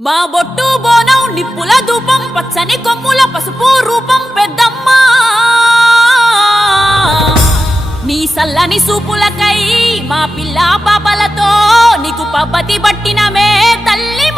మా బొట్టు బోనం నిప్పుల ధూపం పచ్చని కొమ్ముల పసుపు రూపం పెద్దమ్మ నీ సల్లని సూపులకై మా పిల్ల పాపలతో నీకు పబ్బతి పట్టినమే తల్లి